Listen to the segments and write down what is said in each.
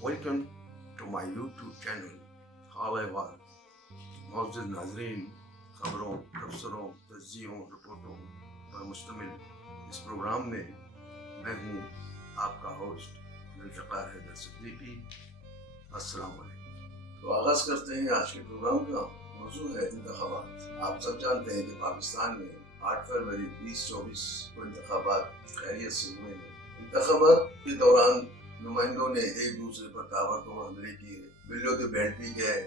Welcome to my YouTube channel हाल अहवाल। मौजूद नाजरीन, खबरों, तबसरों, तज्जियों, रिपोर्टों पर मुश्तमिल इस प्रोग्राम में मैं हूँ आपका होस्ट जुल्फ़िकार हैदर सिद्दीकी। अस्सलाम वालेकुम। तो आगाज़ करते हैं आज के प्रोग्राम का। मौजू है इंतखाबात। आप सब जानते हैं कि पाकिस्तान में 8 फरवरी 2024 को इंतखाबात खैरियत से हुए हैं। इंतखाबात के दौरान नुमाइंदों ने एक दूसरे पर ताबड़तोड़ हमले किए, बिल्लो के बैंड भी गए,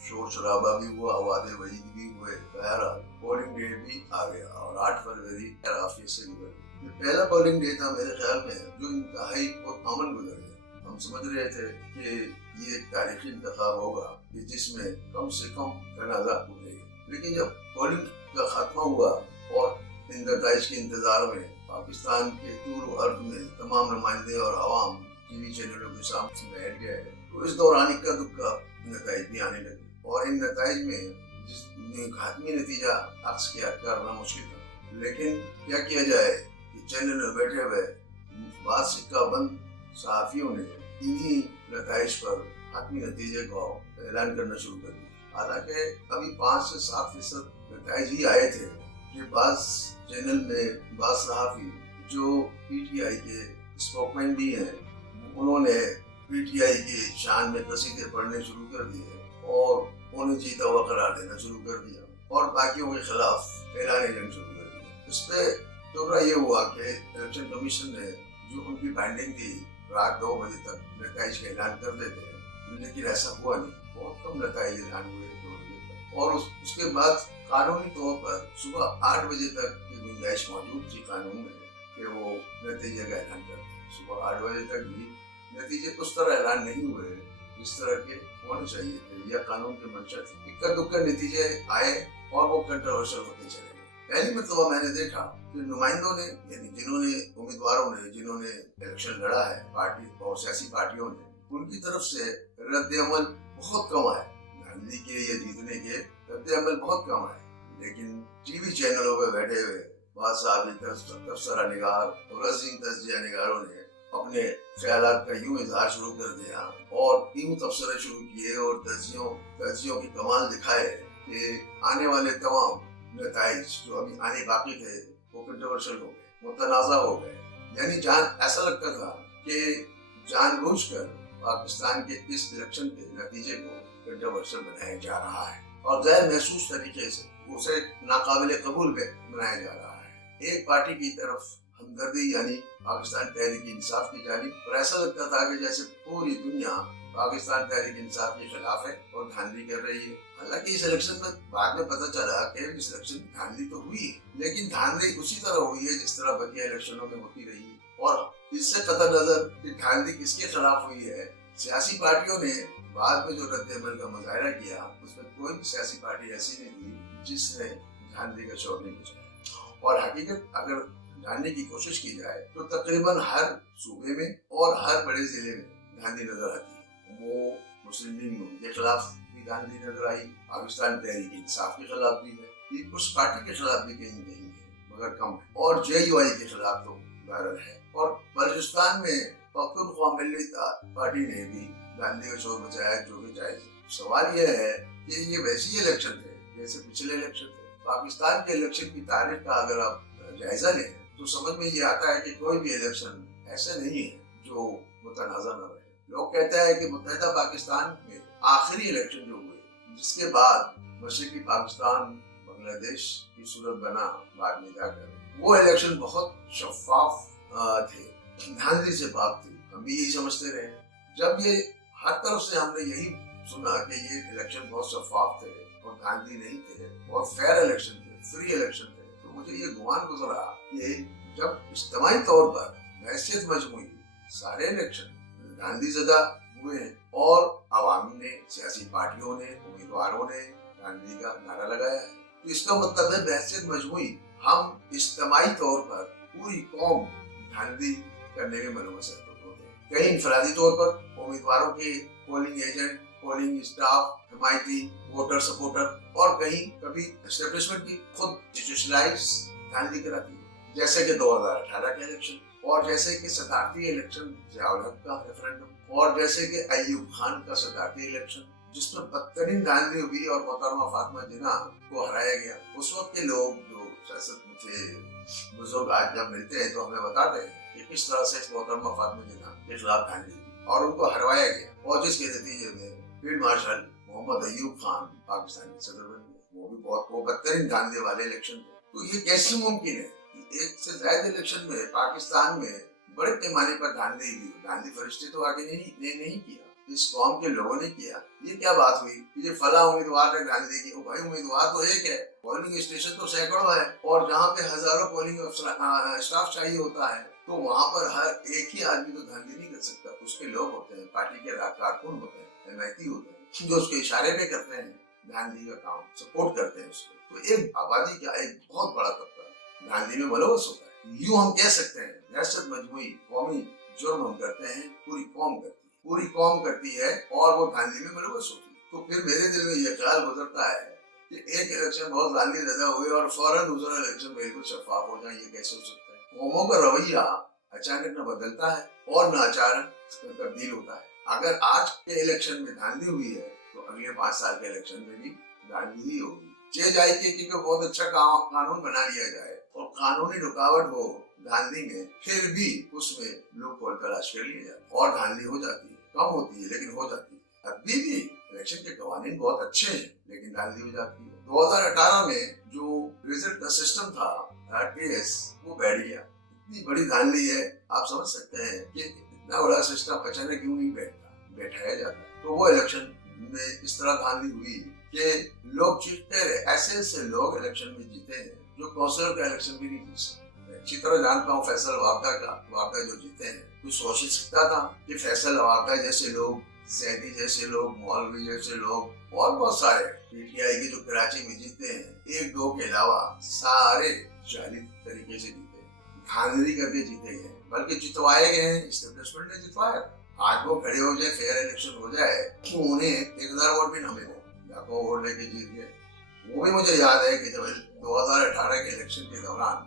शोर शराबा भी हुआ, वादे वहीद भी हुए। बहरहाल पोलिंग डे भी आ गया और 8 फरवरी आफियत से गुजर गया। पहला पोलिंग डे था मेरे ख्याल में जो इंतहाई अमन गुजर गया। हम समझ रहे थे कि ये एक तारीखी इंतखाब होगा कि जिसमें कम से कम तनाज़ा उठेगा, लेकिन जब पोलिंग का खात्मा हुआ और इन नताइज के इंतजार में पाकिस्तान के तूल अर्द में तमाम नुमाइंदे और अवाम टीवी चैनलों के सामने बैठ गए, तो इस दौरान इक्का दुक्का नताइज भी आने लगे और इन नताइज में जिसमें हातमी नतीजा अक्स किया करना मुश्किल था। लेकिन क्या किया जाए कि चैनल में बैठे हुए बात सिक्का बंद सहाफियों ने इन्हीं नताइज पर हातमी नतीजे को ऐलान करना शुरू कर दिया। हालांकि अभी 5 से 7% नताइज ही आए थे कि बाज़ चैनल में बाज़ सहाफी जो PTI के स्पोकमैन भी हैं, उन्होंने PTI की शान में कसीदे पढ़ने शुरू कर दिए और उन्हें जीता हुआ करार देना शुरू कर दिया और बाकियों के खिलाफ ऐलान जंग शुरू कर दिया। इस पे टुकड़ा ये हुआ कि इलेक्शन कमीशन ने जो उनकी बाइंडिंग थी रात 2 बजे तक नताइज का ऐलान कर देते हैं, लेकिन ऐसा हुआ नहीं। बहुत कम नताइज ऐलान हुए 2 बजे तक और उसके बाद कानूनी तौर पर सुबह 8 बजे तक की गुंजाइश मौजूद थी कानून में कि वो नतीजे का ऐलान करते हैं। सुबह 8 बजे तक भी नतीजे उस तरह ऐलान नहीं हुए जिस तरह के होने चाहिए थे या कानून के मंशा थी। इक्का दुक्का नतीजे आए और वो कंट्रोवर्शियल होते चले गए। पहली मतलब मैंने देखा कि नुमाइंदों ने, यानी जिन्होंने उम्मीदवारों ने जिन्होंने इलेक्शन लड़ा है, पार्टी और सियासी पार्टियों ने, उनकी तरफ से रद्द अमल बहुत कम आए। गांधी के या जीतने के रद्द अमल बहुत कम आए, लेकिन टीवी चैनलों पर बैठे हुए बासाबी तबसरा निगार और रज़ीन तज्जिया निगारों ने अपने ख्यालात का यूं इजहार शुरू कर दिया और यूं तबसरे शुरू किए और तज्जियों की कमाल दिखाए कि आने वाले तमाम नताइज जो अभी आने बाकी थे वो कंट्रोवर्शियल हो गए, मुतनाज़ा हो गए। यानी ऐसा लगता था कि जानबूझकर पाकिस्तान के इस इलेक्शन के नतीजे को कंट्रोवर्शियल बनाया जा रहा है और गैर महसूस तरीके से उसे नाकाबिले कबूल बनाया जा रहा है। एक पार्टी की तरफ हमदर्दी यानी पाकिस्तान तहरीक इंसाफ की जानिब, और ऐसा लगता था कि जैसे पूरी दुनिया पाकिस्तान तहरीक इंसाफ के खिलाफ है और धांधली कर रही है। हालांकि इस इलेक्शन में बाद में पता चला कि इस इलेक्शन में धांधली तो हुई है, लेकिन धांधली उसी तरह हुई है जिस तरह बकिया इलेक्शनों में होती रही है। और इससे कतई नजर कि धांधली किसके खिलाफ हुई है, सियासी पार्टियों ने बाद में जो रद्द-ए-अमल का मुजाहरा किया उसमें कोई भी सियासी पार्टी ऐसी नहीं थी जिसने धांधली का शोर नहीं मचाया। और हकीकत अगर जानने की कोशिश की जाए तो तकरीबन हर सूबे में और हर बड़े जिले में धांधली नजर आती है। वो मुस्लिम लीग के खिलाफ भी धांधली नजर आई, पाकिस्तान तहरीक इंसाफ के खिलाफ भी है, उस पार्टी के खिलाफ भी कहीं कहीं है मगर कम है, और JUI के खिलाफ तो वायरल है। और बलूचिस्तान में पख्तूनख्वा मिल्ली पार्टी ने भी धांधली का शोर मचाया, जो भी जायज है। सवाल यह है कि ये वैसे इलेक्शन थे जैसे पिछले इलेक्शन थे। पाकिस्तान के इलेक्शन की तारीख का अगर आप जायजा लें तो समझ में ये आता है कि कोई भी इलेक्शन ऐसे नहीं है जो मुतनाज़ा न रहे। लोग कहते हैं कि मुत्तहिदा पाकिस्तान में आखिरी इलेक्शन जो हुए जिसके बाद मशरक़ी पाकिस्तान बांग्लादेश की सूरत बना बाद में जाकर, वो इलेक्शन बहुत शफाफ थे, धांधली से पाक थे। हम भी यही समझते रहे। जब ये हर तरफ से हमने यही सुना कि ये इलेक्शन बहुत शफाफ थे और धांधली नहीं थे, बहुत फेयर इलेक्शन थे, फ्री इलेक्शन थे, तो मुझे ये गुमान गुजरा कि जब इज्तिमाई तौर पर हैसियत मजमूई सारे इलेक्शन धांधली ज़दा हुए और अवाम ने, सियासी पार्टियों ने, उम्मीदवारों ने धांधली का नारा लगाया है, तो इसका मतलब है बहसियत मजमूई हम इज्तिमाई तौर पर पूरी कौम धांधली करने में मलवस होते हैं। कहीं इंफरादी तौर पर उम्मीदवारों के पोलिंग एजेंट, पोलिंग स्टाफ, हिमायती, वोटर सपोर्टर, और कहीं कभी एस्टेब्लिशमेंट की खुद इंस्टीट्यूशनलाइज धांधली कराती है, जैसे कि 2018 के इलेक्शन और जैसे कि सदारती इलेक्शन ज़ियाउल हक का रेफरेंडम। اور جیسے کہ ایوب خان کا صدارتی الیکشن جس میں بدترین دھاندلی ہوئی اور محترمہ فاطمہ جناح کو ہرایا گیا. اس وقت کے لوگ جو سیاست میں تھے بزرگ آج جب ملتے ہیں تو ہمیں بتاتے ہیں کہ کس طرح سے محترمہ فاطمہ جناح کے خلاف دھاندلی کی اور ان کو ہروایا گیا، اور جس کے نتیجے میں فیلڈ مارشل محمد ایوب خان پاکستان کے صدر بن گئے. وہ بھی بہت بدترین دھاندلی والے الیکشن تھے. تو یہ کیسے ممکن ہے کہ ایک سے زائد الیکشن میں پاکستان میں بڑے پیمانے پر دھاندلی ہوئی؟ دھاندلی فرشتے تو آگے نہیں کیا، اس قوم کے لوگوں نے کیا. یہ کیا بات ہوئی کہ یہ فلاں امیدوار نے دھاندلی کی؟ بھائی امیدوار تو ایک ہے، پولنگ اسٹیشن تو سینکڑوں ہے، اور جہاں پہ ہزاروں پولنگ اسٹاف چاہیے ہوتا ہے تو وہاں پر ہر ایک ہی آدمی تو دھاندلی نہیں کر سکتا. اس کے لوگ ہوتے ہیں، پارٹی کے کارکن ہوتے ہیں، حمایتی ہوتے ہیں جو اس کے اشارے پہ کرتے ہیں دھاندلی کا کام، سپورٹ کرتے ہیں اس کو. تو ایک آبادی کا ایک بہت بڑا طبقہ دھاندلی میں ملوث ہوتا ہے. یوں ہم کہہ سکتے ہیں دہشت مجموعی قومی جرم ہم کرتے ہیں، پوری قوم کرتی ہے اور وہ دھاندلی میں ملوث ہوتی ہے. تو پھر میرے دل میں یہ خیال گزرتا ہے کہ ایک الیکشن بہت دھاندلی زیادہ ہوئی اور فوراً دوسرا الیکشن بالکل شفاف ہو جائے، یہ کیسے ہو سکتا ہے؟ قوموں کا رویہ اچانک نہ بدلتا ہے اور نہ اچانک تبدیل ہوتا ہے. اگر آج کے الیکشن میں دھاندلی ہوئی ہے تو اگلے 5 سال کے الیکشن میں بھی دھاندلی ہی ہوگی. جائے کہ بہت اچھا قانون بنا لیا جائے اور قانونی رکاوٹ ہو دھاندلی میں، پھر بھی اس میں لوگ کھول تلاش کر لیے جاتے اور دھاندلی ہو جاتی ہے. کم ہوتی ہے لیکن ہو جاتی ہے. ابھی بھی الیکشن کے قوانین بہت اچھے ہیں لیکن دھاندلی ہو جاتی ہے. 2018 میں جو رزلٹ کا سسٹم تھا RTS وہ بیٹھ گیا. اتنی بڑی دھاندلی ہے، آپ سمجھ سکتے ہیں کہ اتنا بڑا سسٹم اچانک کیوں نہیں بیٹھایا جاتا. تو وہ الیکشن میں اس طرح دھاندلی ہوئی کہ لوگ جیتتے رہے. ایسے لوگ الیکشن میں جیتے ہیں جو کونسلر کا الیکشن بھی نہیں جیت سکتے. اچھی طرح جانتا ہوں فیصل وابدہ جو جیتے ہیں، کوئی سوچ ہی سکتا تھا کہ فیصل وابدہ جیسے لوگ، زیدی جیسے لوگ، مولوی جیسے لوگ اور بہت سارے PTI کے جو کراچی میں جیتے ہیں، 1-2 کے علاوہ سارے جعلی طریقے سے جیتے ہیں، دھاندلی کر کے جیتے گئے، بلکہ جتوائے گئے ہیں، اسٹیبلشمنٹ نے جتوایا. آج وہ کھڑے ہو جائے، فیئر الیکشن ہو جائے تو انہیں 1000 ووٹ بھی نہ ملے، لاکھوں ووٹ لے کے جیت گئے. وہ بھی مجھے یاد ہے کہ جب 2018 کے الیکشن کے دوران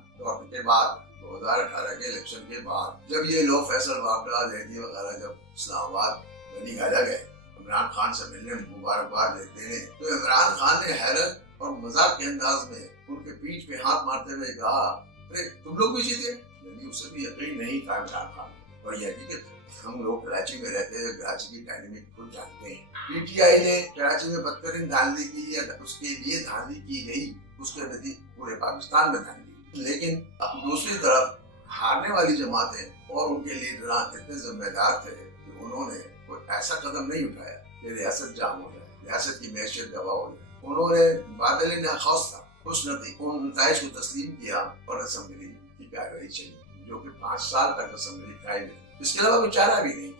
کے بعد 2018 کے الیکشن کے بعد جب یہ لوگ فیصل وابدہ، زیدی وغیرہ جب اسلام آباد بنی گالا گئے عمران خان سے ملنے مبارکباد دیتے ہیں، تو عمران خان نے حیرت اور مذاق کے انداز میں ان کے پیٹھ پہ ہاتھ مارتے ہوئے کہا، ارے تم لوگ بھی جیتے. یعنی اسے بھی یقین نہیں تھا عمران خان. اور یہ حقیقت ہے، ہم لوگ کراچی میں رہتے ہیں، کراچی کی ڈائنامک کو جانتے ہیں. PTI نے کراچی میں بدترین دھاندلی کی یا اس کے لیے دھاندلی کی گئی، اس کے نتیجے پورے پاکستان میں دھاندلی. لیکن دوسری طرف ہارنے والی جماعتیں اور ان کے لیڈران اتنے ذمہ دار تھے کہ انہوں نے کوئی ایسا قدم نہیں اٹھایا کہ ریاست جام ہو جائے، ریاست کی معیشت دبا ہو جائے. انہوں نے بادل ناخوش تھا ان نتائج کو تسلیم کیا اور اسمبلی کی کارروائی چلی، جو کہ 5 سال تک اسمبلی قائم ہے. اس کے علاوہ کوئی چارہ بھی نہیں.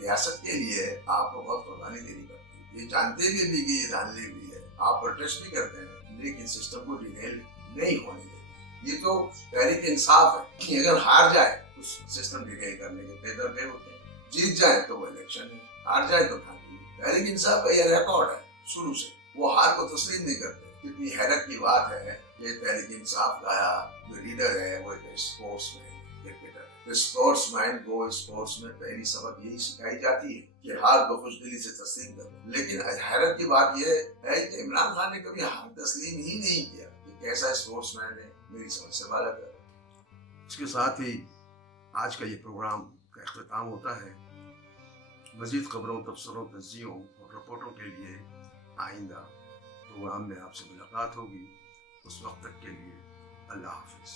ریاست کے لیے آپ کو بہت قربانی دینی پڑتی ہے. یہ جانتے ہوئے بھی کہ یہ دھاندلی ہوئی ہے، آپ پروٹیسٹ بھی کرتے ہیں لیکن سسٹم کو ڈیٹیل نہیں ہونے دیتے. یہ تو تحریک انصاف ہے کہ اگر ہار جائے تو سسٹم ڈیٹیل کرنے کے پے در پے ہوتے ہیں، جیت جائے تو وہ الیکشن ہے، ہار جائے تو دھاندلی. تحریک انصاف کا یہ ریکارڈ ہے شروع سے، وہ ہار کو تسلیم نہیں کرتے. کتنی حیرت کی بات ہے کہ تحریک انصاف کا جو لیڈر ہے وہ ایک اسپورٹس مین کرکٹر. اسپورٹس مائنڈ کو اسپورٹس میں پہلی سبق یہی سکھائی جاتی ہے کہ ہار کو خوش دلی سے تسلیم کرو. لیکن حیرت کی بات یہ ہے کہ عمران خان نے کبھی ہار تسلیم ہی نہیں کیا. کہ کیسا اسپورٹس مین ہے، میری سمجھ سے بالا کر. اس کے ساتھ ہی آج کا یہ پروگرام کا اختتام ہوتا ہے. مزید خبروں، تبصروں، تجزیوں اور رپورٹوں کے لیے آئندہ پروگرام میں آپ سے ملاقات ہوگی. اس وقت تک کے لیے اللہ حافظ.